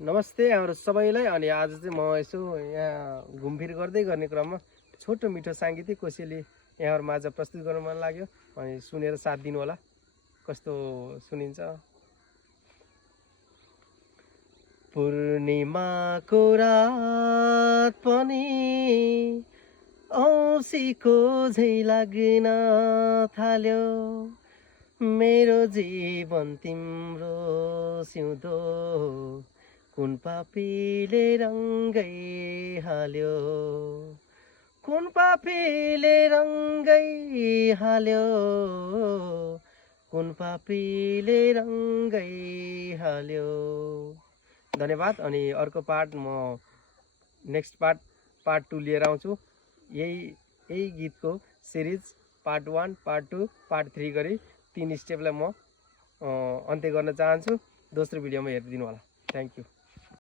नमस्ते हाम्रो सबैलाई। अनि आज चाहिँ म यसो यहाँ घुमफिर गर्दै गर्ने क्रममा छोटो मिठो साङ्गीतिक कोसेली यहाँहरू माझ प्रस्तुत गर्न मन लाग्यो। अनि सुनेर साथ दिनु होला, कस्तो सुनिन्छ। पूर्णिमाको रात पनि औँसीको झै लाग्न थाल्यो, मेरो जीवन तिम्रो सिउँदो कुन पापीले रङ्गै हाल्यो, कुन पापीले रङ्गै हाल्यो, कुन पापीले रङ्गै हाल्यो। धन्यवाद। अनि अर्को पार्ट म नेक्स्ट पार्ट 2 लिएर आउँछु। यही गीतको सिरिज पार्ट 1, पार्ट 2, पार्ट 3 गरी 3 स्टेपलाई म अन्त्य गर्न चाहन्छु। दोस्रो भिडियोमा हेरिदिनु होला। Thank you.